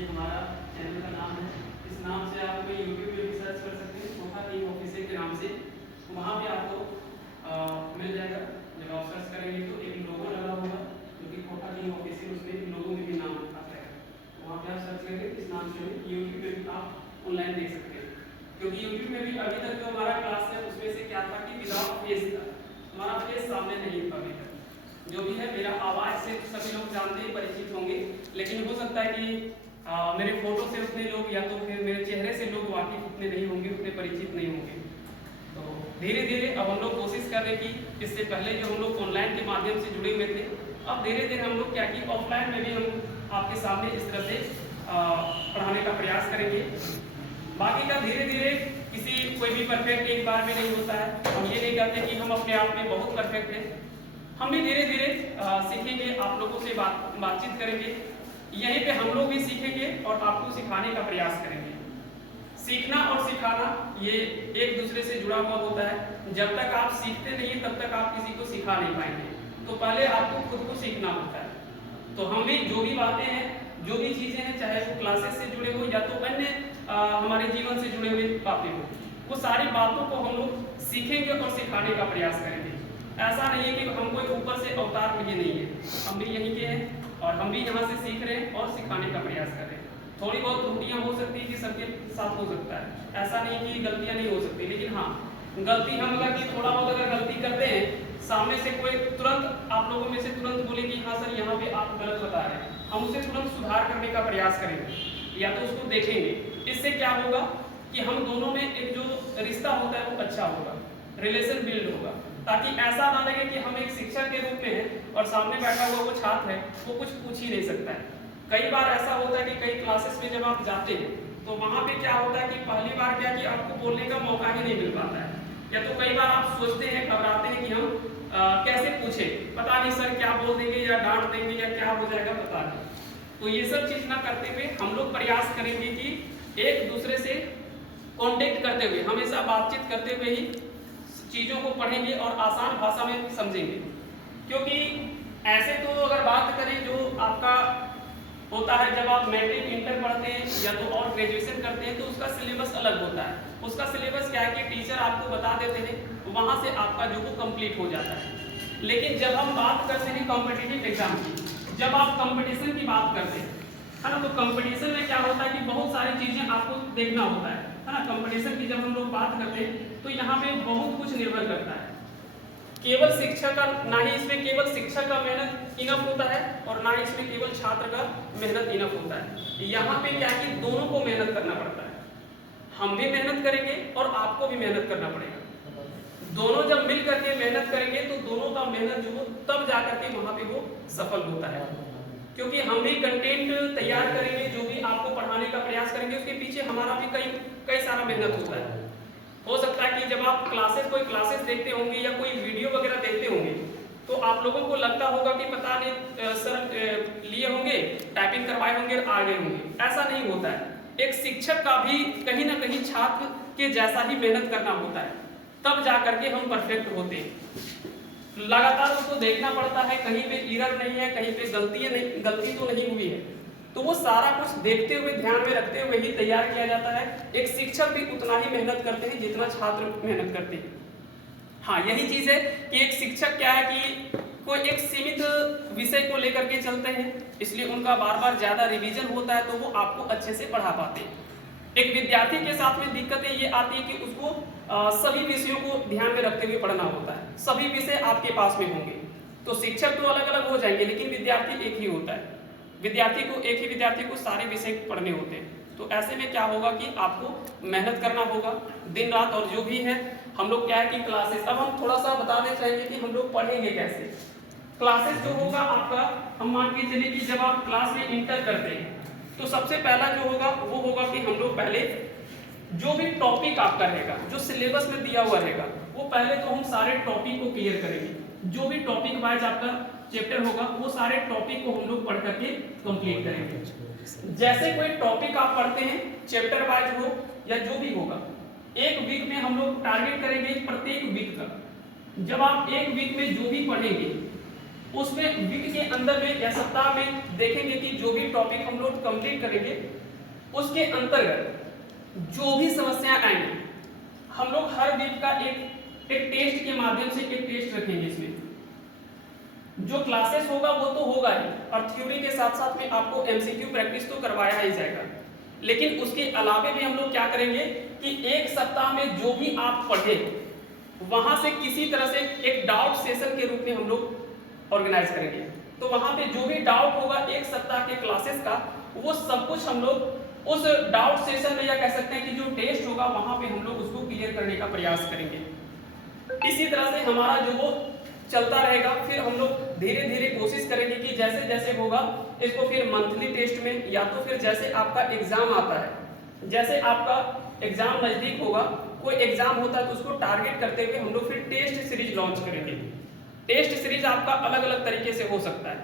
ये हमारा चैनल का नाम है। इस नाम से आप कोई यूट्यूब पे भी सर्च कर सकते हैं, कोटा टीम ऑफिसर के नाम से। वहाँ पे आपको मिल जाएगा। जब आप सर्च करेंगे तो एक लोगो लगा होगा जो कि कोटा टीम ऑफिसर, उसमें लोगो में भी नाम आ जाएगा। तो वहाँ पे आप सर्च करके इस नाम से यूट्यूब पे भी आप ऑनलाइन देख सकते हैं। क्योंकि यूट्यूब में भी अभी तक जो हमारा क्लास है उसमें से क्या था कि विदाउट फेस था, हमारा फेस सामने नहीं था अभी तक। जो भी है, मेरा आवाज़ से सभी लोग जानते हैं, परिचित होंगे, लेकिन हो सकता है कि मेरे फोटो से उतने लोग या तो फिर मेरे चेहरे से लोग वाकिफ उतने नहीं होंगे, उतने परिचित नहीं होंगे। तो धीरे धीरे अब हम लोग कोशिश कर रहे हैं कि इससे पहले जो हम लोग ऑनलाइन के माध्यम से जुड़े हुए थे, अब धीरे धीरे हम लोग क्या कि ऑफलाइन में भी हम आपके सामने इस तरह से पढ़ाने का प्रयास करेंगे। बाकी का धीरे धीरे कोई भी परफेक्ट एक बार में नहीं होता है। हम ये नहीं कहते कि हम अपने आप में बहुत परफेक्ट हैं, हम भी धीरे धीरे सीखेंगे, आप लोगों से बातचीत करेंगे, यहीं पे हम लोग भी सीखेंगे और आपको सिखाने का प्रयास करेंगे। सीखना और सिखाना ये एक दूसरे से जुड़ा हुआ होता है। जब तक आप सीखते नहीं तब तक आप किसी को सिखा नहीं पाएंगे। तो पहले आपको खुद को सीखना होता है। तो हम भी जो भी बातें हैं, जो भी चीज़ें हैं, चाहे वो क्लासेस से जुड़े हो या तो अन्य हमारे जीवन से जुड़े हुए बातें हो, वो सारी बातों को हम लोग सीखेंगे और सिखाने का प्रयास करेंगे। ऐसा नहीं है कि हम कोई ऊपर से अवतार लिए नहीं है, हम भी यहीं के हैं और हम भी यहाँ से सीख रहे हैं और सिखाने का प्रयास कर रहे हैं। थोड़ी बहुत त्रुटियाँ हो सकती है कि सबके साथ हो सकता है, ऐसा नहीं कि गलतियाँ नहीं हो सकती, लेकिन हाँ, गलती हम अगर कि थोड़ा बहुत अगर गलती करते हैं, सामने से कोई तुरंत आप लोगों में से तुरंत बोले कि हाँ सर यहाँ पे आप गलत बता रहे हैं, हम उसे तुरंत सुधार करने का प्रयास करेंगे या तो उसको देखेंगे। इससे क्या होगा कि हम दोनों में एक जो रिश्ता होता है वो अच्छा होगा, रिलेशन बिल्ड होगा, ताकि ऐसा ना लगे कि हम एक शिक्षक के रूप में हैं और सामने बैठा हुआ वो छात्र है, वो कुछ पूछ ही नहीं सकता है। कई बार ऐसा होता है कि कई क्लासेस में जब आप जाते हैं तो वहाँ पे क्या होता है कि पहली बार क्या कि आपको बोलने का मौका ही नहीं मिल पाता है, या तो कई बार आप सोचते हैं, घबराते हैं कि हम कैसे पूछे, पता नहीं सर क्या बोल देंगे या डांट देंगे या क्या हो जाएगा पता नहीं। तो ये सब चीज़ ना करते हुए हम लोग प्रयास करेंगे कि एक दूसरे से कॉन्टेक्ट करते हुए, हमेशा बातचीत करते हुए ही चीज़ों को पढ़ेंगे और आसान भाषा में समझेंगे। क्योंकि ऐसे तो अगर बात करें जो आपका होता है जब आप मैट्रिक इंटर पढ़ते हैं या तो और ग्रेजुएशन करते हैं, तो उसका सिलेबस अलग होता है। उसका सिलेबस क्या है कि टीचर आपको बता देते हैं, वहाँ से आपका जो वो कंप्लीट हो जाता है। लेकिन जब हम बात करते हैं कॉम्पिटिटिव एग्जाम की, जब आप कंपटीशन की बात करते हैं, है ना, तो कंपटीशन में क्या होता है कि बहुत सारी चीज़ें आपको देखना होता है ना। कंपटीशन की जब हम लोग बात करते हैं तो यहाँ पे बहुत कुछ निर्भर करता है। केवल शिक्षक का ना ही इसमें केवल शिक्षक का मेहनत इनफ होता है और ना ही इसमें केवल छात्र का मेहनत इनफ होता है। यहाँ पे क्या कि दोनों को मेहनत करना पड़ता है। हम भी मेहनत करेंगे और आपको भी मेहनत करना पड़ेगा। दोनों जब मिल करके मेहनत करेंगे तो दोनों का मेहनत जो तब जा करके वहाँ पे वो सफल होता है। क्योंकि हम भी कंटेंट तैयार करेंगे, जो भी आपको पढ़ाने का प्रयास करेंगे, उसके पीछे हमारा भी कई सारा मेहनत होता है। हो सकता है कि जब आप कोई क्लासेस देखते होंगे या कोई वीडियो वगैरह देखते होंगे तो आप लोगों को लगता होगा कि पता नहीं सर लिए होंगे, टाइपिंग करवाए होंगे और आ गए होंगे। ऐसा नहीं होता है। एक शिक्षक का भी कहीं ना कहीं छात्र के जैसा ही मेहनत करना होता है, तब जा करके हम परफेक्ट होते हैं। लगातार उसको देखना पड़ता है, कहीं पे एरर नहीं है, कहीं पे गलती तो नहीं हुई है, तो वो सारा कुछ देखते हुए, ध्यान में रखते हुए ही तैयार किया जाता है। एक शिक्षक भी उतना ही मेहनत करते हैं जितना छात्र मेहनत करते हैं। हाँ, यही चीज़ है कि एक शिक्षक क्या है कि कोई एक सीमित विषय को लेकर के चलते हैं, इसलिए उनका बार बार ज़्यादा रिवीजन होता है, तो वो आपको अच्छे से पढ़ा पाते हैं। एक विद्यार्थी के साथ में दिक्कतें ये आती है कि उसको सभी विषयों को ध्यान में रखते हुए पढ़ना होता है। सभी विषय आपके पास में होंगे, तो शिक्षक तो अलग अलग हो जाएंगे लेकिन विद्यार्थी एक ही होता है। एक ही विद्यार्थी को सारे विषय पढ़ने होते हैं। तो ऐसे में क्या होगा कि आपको मेहनत करना होगा दिन रात। और जो भी है हम लोग क्या है कि क्लासेस, अब हम थोड़ा सा बताने चाहेंगे कि हम लोग पढ़ेंगे कैसे। क्लासेस जो होगा आपका, हम मान के चलिए कि जब आप क्लास में इंटर करते हैं तो सबसे पहला जो होगा वो होगा कि हम लोग पहले जो भी टॉपिक आपका रहेगा, जो सिलेबस में दिया हुआ रहेगा, वो पहले तो हम सारे टॉपिक को क्लियर करेंगे। जो भी टॉपिक वाइज आपका चैप्टर होगा वो सारे टॉपिक को हम लोग पढ़ करके कंप्लीट करेंगे। जैसे कोई टॉपिक आप पढ़ते हैं, चैप्टर वाइज हो या जो भी होगा, एक वीक में हम लोग टारगेट करेंगे प्रत्येक वीक का। जब आप एक वीक में जो भी पढ़ेंगे उसमें वीक के अंदर में या सप्ताह में देखेंगे कि जो भी टॉपिक हम लोग कंप्लीट करेंगे उसके अंतर्गत जो भी समस्याएं आएंगी हम लोग हर वीक का एक टेस्ट के माध्यम से एक टेस्ट रखेंगे। इसमें जो क्लासेस होगा वो तो होगा ही, और थ्योरी के साथ साथ में आपको एमसीक्यू प्रैक्टिस तो करवाया ही जाएगा, लेकिन उसके अलावे भी हम लोग क्या करेंगे कि एक सप्ताह में जो भी आप पढ़े वहां से किसी तरह से एक डाउट सेशन के रूप में हम लोग ऑर्गेनाइज करेंगे। तो वहां पे जो भी डाउट होगा एक सप्ताह के क्लासेस का, वो सब कुछ हम लोग उस डाउट सेशन में, या कह सकते हैं कि जो टेस्ट होगा वहां पे हम लोग उसको क्लियर करने का प्रयास करेंगे। इसी तरह से हमारा जो वो चलता रहेगा। फिर हम लोग धीरे धीरे कोशिश करेंगे कि जैसे जैसे होगा इसको फिर मंथली टेस्ट में, या तो फिर जैसे आपका एग्जाम आता है, जैसे आपका एग्जाम नजदीक होगा, कोई एग्जाम होता है तो उसको टारगेट करते हुए हम लोग फिर टेस्ट सीरीज लॉन्च करेंगे। टेस्ट सीरीज आपका अलग अलग तरीके से हो सकता है।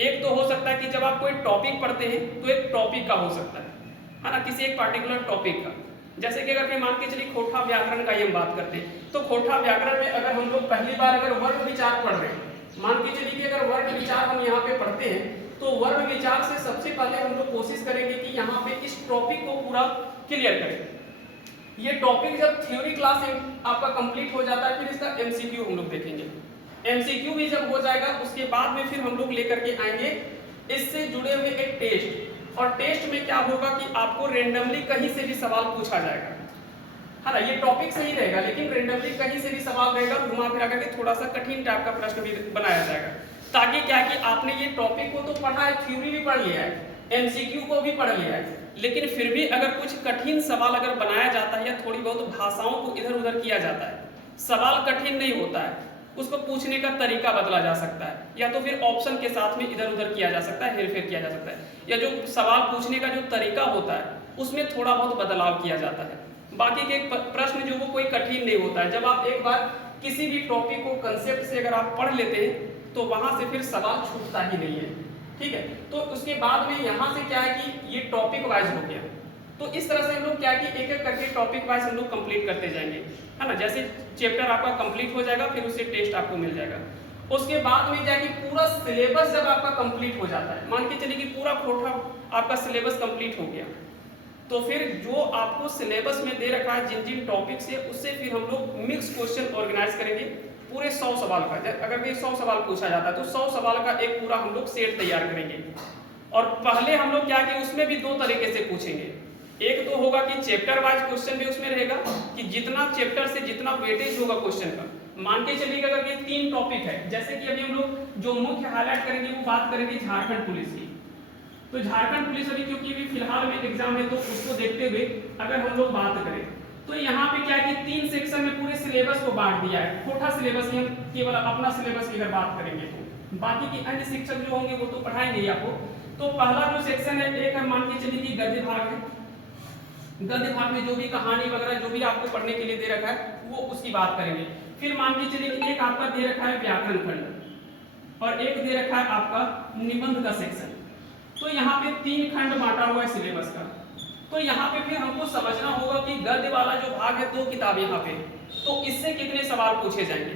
एक तो हो सकता है कि जब आप कोई टॉपिक पढ़ते हैं तो एक टॉपिक का हो सकता है ना, किसी एक पार्टिकुलर टॉपिक का। जैसे कि अगर मान के चलिए खोटा व्याकरण का ही हम बात करते हैं, तो खोटा व्याकरण में अगर हम लोग पहली बार अगर वर्ण विचार पढ़ रहे हैं, मान के चलिए कि अगर वर्ण विचार हम यहाँ पे पढ़ते हैं, तो वर्ण विचार से सबसे पहले हम लोग कोशिश करेंगे कि यहाँ पे इस टॉपिक को पूरा क्लियर करें। ये टॉपिक जब थ्योरी क्लास आपका कंप्लीट हो जाता है, फिर इसका एमसीक्यू हम लोग देखेंगे। एमसीक्यू भी जब हो जाएगा उसके बाद में फिर हम लोग लेकर के आएंगे इससे जुड़े हुए एक टेस्ट, और टेस्ट में क्या होगा कि आपको रेंडमली कहीं से भी सवाल पूछा जाएगा, है ना। ये टॉपिक सही रहेगा लेकिन रेंडमली कहीं से भी सवाल रहेगा, घुमा फिरा करके थोड़ा सा कठिन टाइप का प्रश्न भी बनाया जाएगा, ताकि क्या कि आपने ये टॉपिक को तो पढ़ा है, थ्योरी भी पढ़ लिया है, एमसीक्यू को भी पढ़ लिया है, लेकिन फिर भी अगर कुछ कठिन सवाल अगर बनाया जाता है या थोड़ी बहुत भाषाओं को इधर उधर किया जाता है, सवाल कठिन नहीं होता है, उसको पूछने का तरीका बदला जा सकता है, या तो फिर ऑप्शन के साथ में इधर उधर किया जा सकता है, हेरफेर किया जा सकता है, या जो सवाल पूछने का जो तरीका होता है उसमें थोड़ा बहुत बदलाव किया जाता है। बाकी के प्रश्न जो वो कोई कठिन नहीं होता है। जब आप एक बार किसी भी टॉपिक को कंसेप्ट से अगर आप पढ़ लेते हैं तो वहां से फिर सवाल छूटता ही नहीं है, ठीक है। तो उसके बाद में यहाँ से क्या है कि ये टॉपिक वाइज हो गया, तो इस तरह से हम लोग क्या कि एक एक करके टॉपिक वाइज हम लोग कंप्लीट करते जाएंगे, है ना। जैसे चैप्टर आपका कंप्लीट हो जाएगा फिर उससे टेस्ट आपको मिल जाएगा। उसके बाद में जाके पूरा सिलेबस जब आपका कंप्लीट हो जाता है, मान के चलिए कि पूरा खोटा आपका सिलेबस कंप्लीट हो गया, तो फिर जो आपको सिलेबस में दे रखा है जिन जिन टॉपिक से, उससे फिर हम लोग मिक्स क्वेश्चन ऑर्गेनाइज करेंगे पूरे 100 सवाल का। अगर ये 100 सवाल पूछा जाता है तो 100 सवाल का एक पूरा हम लोग सेट तैयार करेंगे। और पहले हम लोग क्या कि उसमें भी दो तरीके से पूछेंगे। एक तो होगा कि चैप्टर वाइज क्वेश्चन भी उसमें रहेगा कि जितना चैप्टर से जितना वेटेज होगा क्वेश्चन का, मान के चलिए अगर ये 3 टॉपिक है, जैसे कि अभी हम लोग जो मुख्य हाईलाइट करेंगे वो बात करेंगे झारखंड पुलिस की। तो झारखंड पुलिस अभी क्योंकि अभी फिलहाल में एग्जाम है तो उसको देखते हुए अगर हम लोग बात करें तो यहाँ पे क्या है कि 3 सेक्शन में पूरे सिलेबस को बांट दिया है। छोटा सिलेबस ही, हम केवल अपना सिलेबस की अगर बात करेंगे तो बाकी की अन्य शिक्षक जो होंगे वो तो पढ़ाएंगे ही आपको। तो पहला जो सेक्शन है, एक है मान के चलिए कि गद्य भाग है, गद्य भाग में जो भी कहानी वगैरह जो भी आपको पढ़ने के लिए दे रखा है वो उसकी बात करेंगे। फिर मान के चलिए कि एक आपका दे रखा है व्याकरण खंड और एक दे रखा है आपका निबंध का सेक्शन। तो यहाँ पे 3 खंड बांटा हुआ है सिलेबस का। तो यहाँ पे फिर हमको समझना होगा कि गद्य वाला जो भाग है 2 किताब यहाँ पे, तो इससे कितने सवाल पूछे जाएंगे,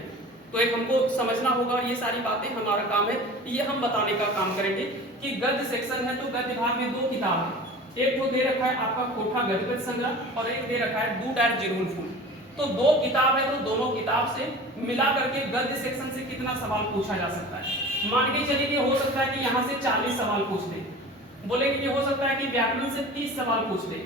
तो एक हमको समझना होगा। ये सारी बातें हमारा काम है, ये हम बताने का काम करेंगे कि गद्य सेक्शन है तो गद्य भाग में 2 किताब है, एक तो दे रखा है आपका खोटा गद्य संग्रह और एक दे रखा है दू डायर जिरुल फूल। तो 2 किताब है तो दोनों किताब से मिला करके गद्य सेक्शन से कितना सवाल पूछा जा सकता है। मान के चलिए कि हो सकता है कि यहाँ से 40 सवाल पूछ दे, बोलेंगे कि हो सकता है कि व्याकरण से 30 सवाल पूछ दे,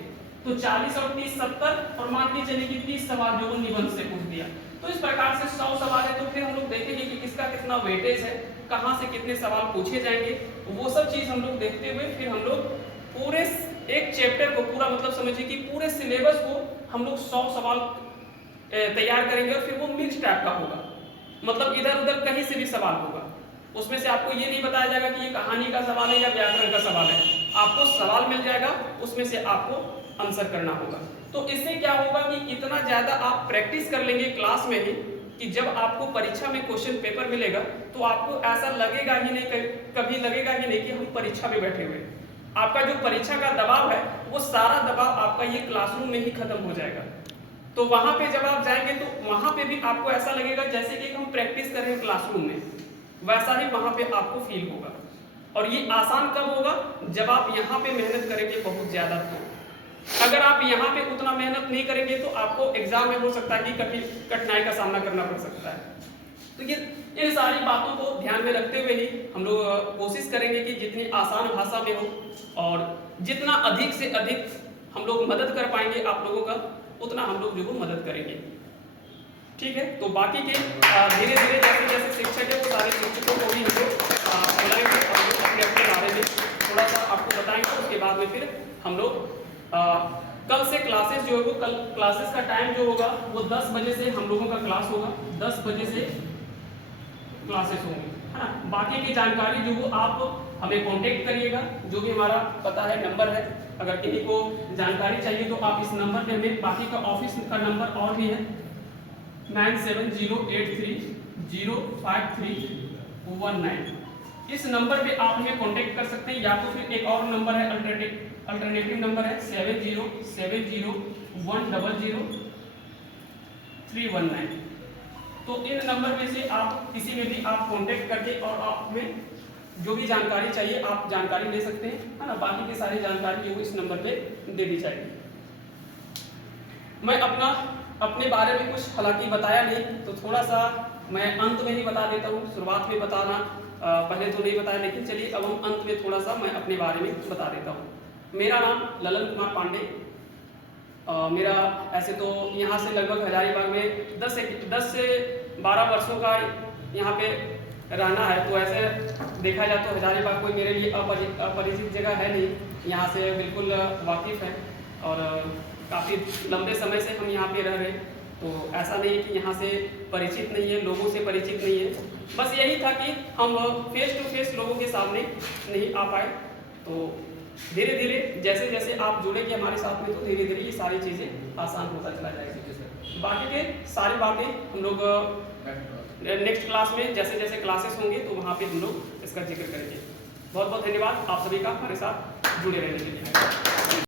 तो 40 और 30 70, और मान के चलिए कि 30 सवाल जो निबंध से पूछ दिया। तो इस प्रकार से 100 सवाल है, तो फिर हम लोग देखेंगे कि किसका कितना वेटेज है, कहाँ से कितने सवाल पूछे जाएंगे, वो सब चीज हम लोग देखते हुए फिर हम लोग पूरे एक चैप्टर को पूरा मतलब समझिए कि पूरे सिलेबस को हम लोग 100 सवाल तैयार करेंगे और फिर वो मिक्स टाइप का होगा, मतलब इधर उधर कहीं से भी सवाल होगा। उसमें से आपको ये नहीं बताया जाएगा कि ये कहानी का सवाल है या व्याकरण का सवाल है, आपको सवाल मिल जाएगा, उसमें से आपको आंसर करना होगा। तो इससे क्या होगा कि इतना ज्यादा आप प्रैक्टिस कर लेंगे क्लास में ही कि जब आपको परीक्षा में क्वेश्चन पेपर मिलेगा तो आपको ऐसा लगेगा ही नहीं, कभी लगेगा ही नहीं कि हम परीक्षा में बैठे हुए। आपका जो परीक्षा का दबाव है वो सारा दबाव आपका ये क्लासरूम में ही खत्म हो जाएगा। तो वहां पे जब आप जाएंगे तो वहां पे भी आपको ऐसा लगेगा जैसे कि हम प्रैक्टिस कर रहे हैं क्लासरूम में। वैसा ही वहाँ पे आपको फील होगा। और ये आसान कब होगा? जब आप यहाँ पे मेहनत करेंगे बहुत ज़्यादा। तो अगर आप यहाँ पे उतना मेहनत नहीं करेंगे तो आपको एग्जाम में हो सकता है कि कठिनाई का सामना करना पड़ सकता है। तो ये इन सारी बातों को ध्यान में रखते हुए ही हम लोग कोशिश करेंगे कि जितनी आसान भाषा में हो और जितना अधिक से अधिक हम लोग मदद कर पाएंगे आप लोगों का, उतना हम लोग जो वो मदद करेंगे। ठीक है, तो बाकी के धीरे धीरे जैसे जैसे शिक्षक है वो सारे शिक्षकों को भी हम लोग बुलाएंगे और अपने अपने बारे में थोड़ा सा आपको बताएंगे। उसके बाद में फिर हम लोग कल से क्लासेस जो है वो कल क्लासेस का टाइम जो होगा वो 10 बजे से हम लोगों का क्लास होगा, 10 बजे से क्लासेस होंगी, है ना। बाकी की जानकारी जो वो आप हमें कांटेक्ट करिएगा, जो भी हमारा पता है, नंबर है। अगर किसी को जानकारी चाहिए तो आप इस नंबर पे हमें, बाकी का ऑफिस का नंबर और भी है 9708305319। इस नंबर पे आप हमें कांटेक्ट कर सकते हैं, या तो फिर एक और नंबर है अल्टरनेटिव नंबर है 7070100319। तो इन नंबर में से आप किसी में भी आप कांटेक्ट करके और आप में जो भी जानकारी चाहिए आप जानकारी ले सकते हैं, है ना। बाकी की सारी जानकारी जो इस नंबर पे दे दी जाएगी। मैं अपने बारे में कुछ हालांकि बताया नहीं, तो थोड़ा सा मैं अंत में ही बता देता हूँ। शुरुआत में बताना पहले तो नहीं बताया, लेकिन चलिए अब हम अंत में थोड़ा सा मैं अपने बारे में बता देता हूँ। मेरा नाम ललन कुमार पांडे। मेरा ऐसे तो यहाँ से लगभग हजारीबाग में 10 से 12 वर्षों का यहाँ पे रहना है। तो ऐसे देखा जाए तो हजारीबाग कोई मेरे लिए अपरिचित जगह है नहीं, यहाँ से बिल्कुल वाकिफ़ है और काफ़ी लंबे समय से हम यहाँ पे रह रहे हैं। तो ऐसा नहीं है कि यहाँ से परिचित नहीं है, लोगों से परिचित नहीं है। बस यही था कि हम फेस टू फेस लोगों के सामने नहीं आ पाए। तो धीरे धीरे जैसे जैसे आप जुड़ेंगे हमारे साथ में, तो धीरे धीरे ये सारी चीज़ें आसान होता चला जाएगी। बाकी के सारी बातें हम लोग नेक्स्ट क्लास में जैसे जैसे क्लासेस होंगे तो वहाँ पे हम लोग इसका जिक्र करेंगे। बहुत बहुत धन्यवाद आप सभी का हमारे साथ जुड़े रहने के लिए।